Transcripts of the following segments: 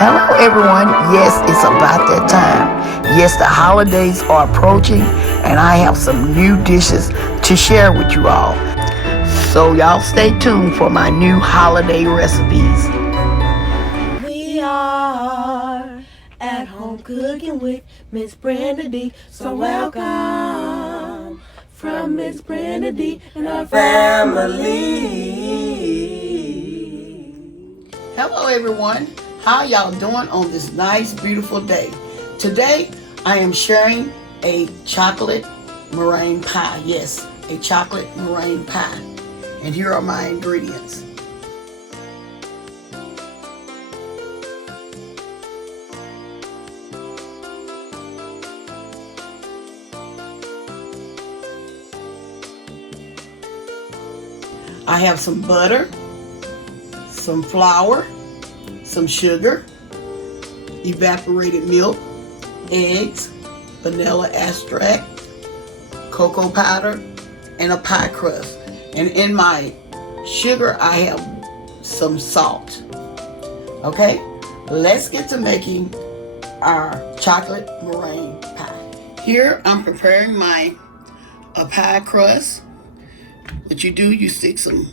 Hello everyone, yes, it's about that time. Yes, the holidays are approaching and I have some new dishes to share with you all. So y'all stay tuned for my new holiday recipes. We are at home cooking with Miss Brenda D. So welcome from Miss Brenda D and our family. Hello everyone, how y'all doing on this nice beautiful day? Today I am sharing a chocolate meringue pie. Yes, a chocolate meringue pie. And here are my ingredients. I have some butter, some flour, some sugar, evaporated milk, eggs, vanilla extract, cocoa powder, and a pie crust. And in my sugar, I have some salt. Okay, let's get to making our chocolate meringue pie. Here, I'm preparing my pie crust. What you do, you stick some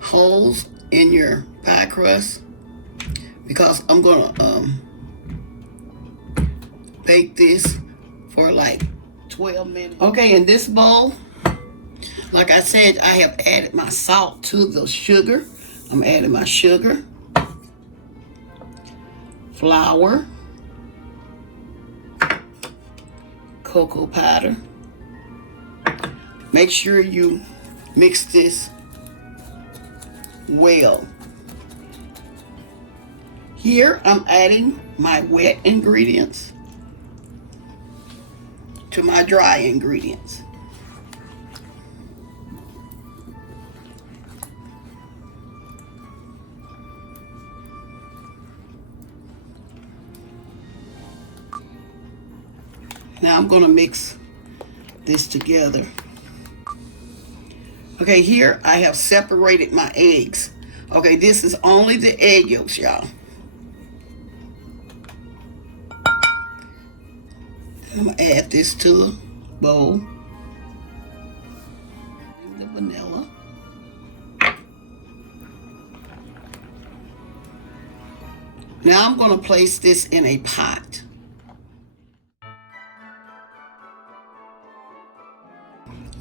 holes in your pie crust because I'm gonna bake this for like 12 minutes. Okay, in this bowl, like I said, I have added my salt to the sugar. I'm adding my sugar, flour, cocoa powder. Make sure you mix this well. Here I'm adding my wet ingredients to my dry ingredients. Now I'm going to mix this together. Okay, here I have separated my eggs. Okay, this is only the egg yolks, y'all. I'm going to add this to the bowl. The vanilla. Now I'm going to place this in a pot.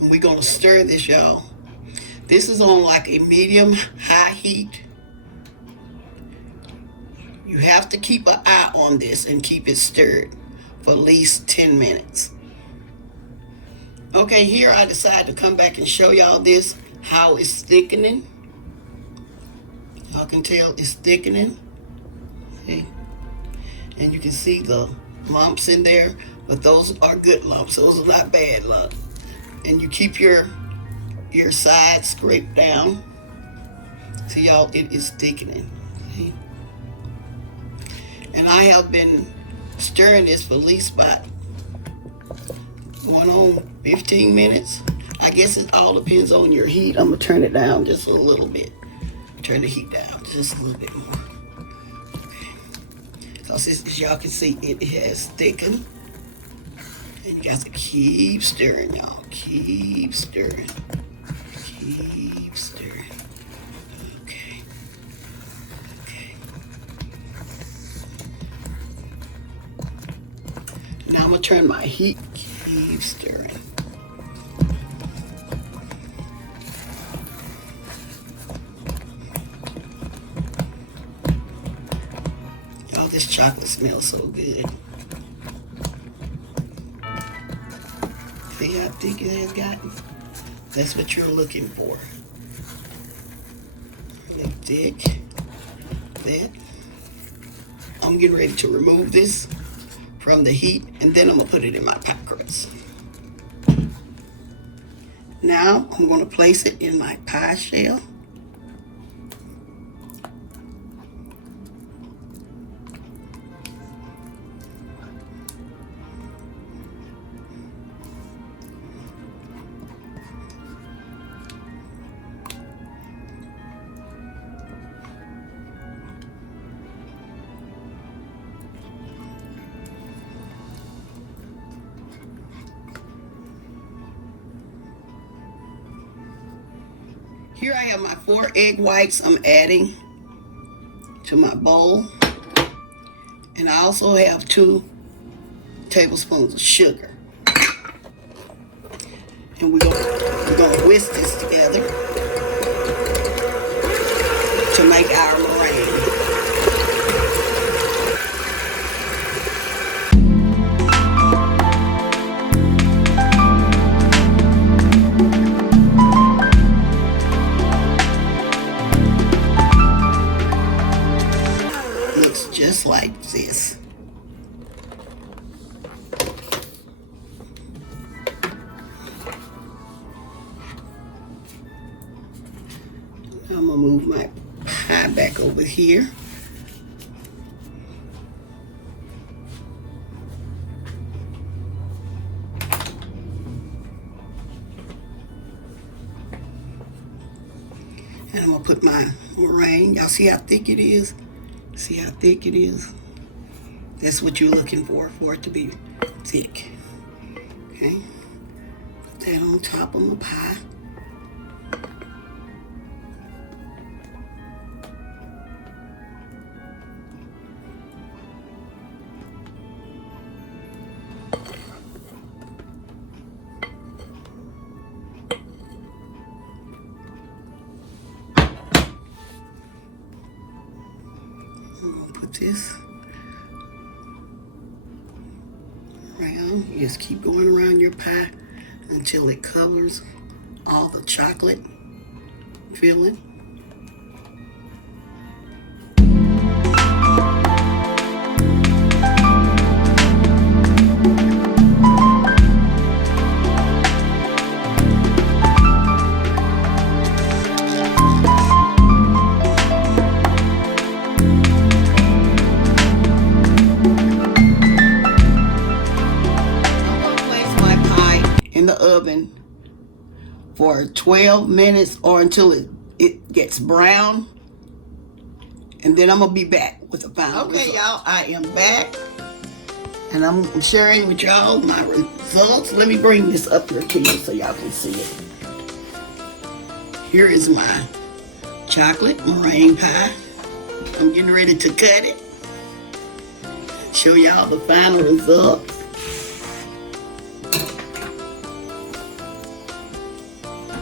And we're going to stir this, y'all. This is on like a medium-high heat. You have to keep an eye on this and keep it stirred for at least 10 minutes. Okay, here I decided to come back and show y'all this, how it's thickening. Y'all can tell it's thickening. Okay. And you can see the lumps in there, but those are good lumps. Those are not bad lumps. And you keep your sides scraped down. See, y'all, it is thickening. Okay. And I have been stirring this for at least about 15 minutes. I guess it all depends on your heat. I'm gonna turn it down just a little bit. Turn the heat down just a little bit more. Okay. Because as y'all can see, it has thickened. And you got to keep stirring, y'all. Keep stirring. Keep stirring. Okay. Okay. Now I'm gonna turn my heat. Keep stirring. Y'all, this chocolate smells so good. See how thick it has gotten? That's what you're looking for. Really thick. That. I'm getting ready to remove this from the heat, and then I'm gonna put it in my pie crust. Now I'm gonna place it in my pie shell. Here I have my 4 egg whites I'm adding to my bowl. And I also have 2 tablespoons of sugar. And we're gonna whisk this together to make our meringue. Looks just like this. I'm gonna move my pie back over here. And I'm gonna put my meringue. Y'all see how thick it is? See how thick it is? That's what you're looking for it to be thick. Okay? Put that on top of my pie. I'm gonna put this around. You just keep going around your pie until it covers all the chocolate filling. In the oven for 12 minutes or until it gets brown, and then I'm gonna be back with the final result. Okay, y'all, I am back and I'm sharing with y'all my results. Let me bring this up here to you so y'all can see it. Here is my chocolate meringue pie. I'm getting ready to cut it, show y'all the final results.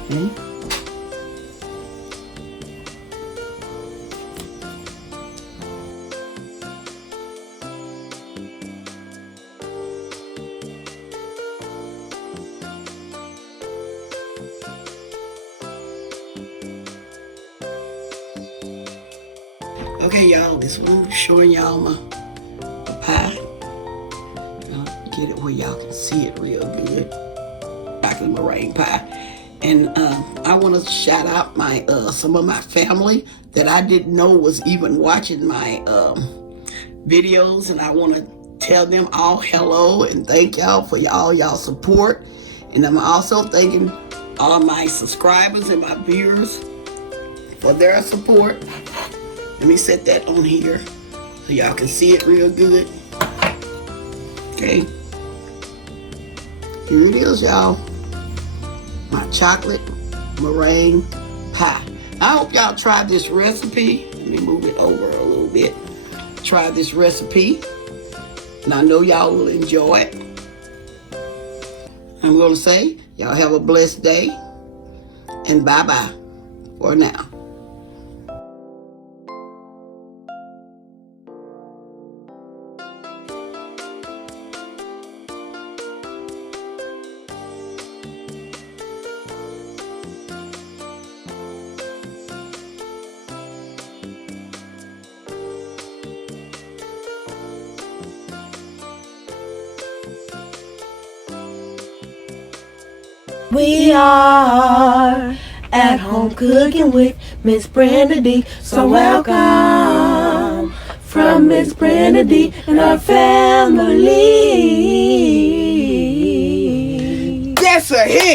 Okay. Okay, y'all, this one showing y'all my pie. I'll get it where y'all can see it real good. Chocolate meringue pie. And I want to shout out my some of my family that I didn't know was even watching my videos, and I want to tell them all hello and thank y'all for all y'all support. And I'm also thanking all my subscribers and my viewers for their support. Let me set that on here so y'all can see it real good. Okay, here it is, y'all. My chocolate meringue pie. I hope y'all try this recipe. Let me move it over a little bit. Try this recipe, and I know y'all will enjoy it. I'm going to say, y'all have a blessed day, and bye-bye for now. We are at home cooking with Miss Brenda D. So welcome from Miss Brenda D and her family. That's a hit!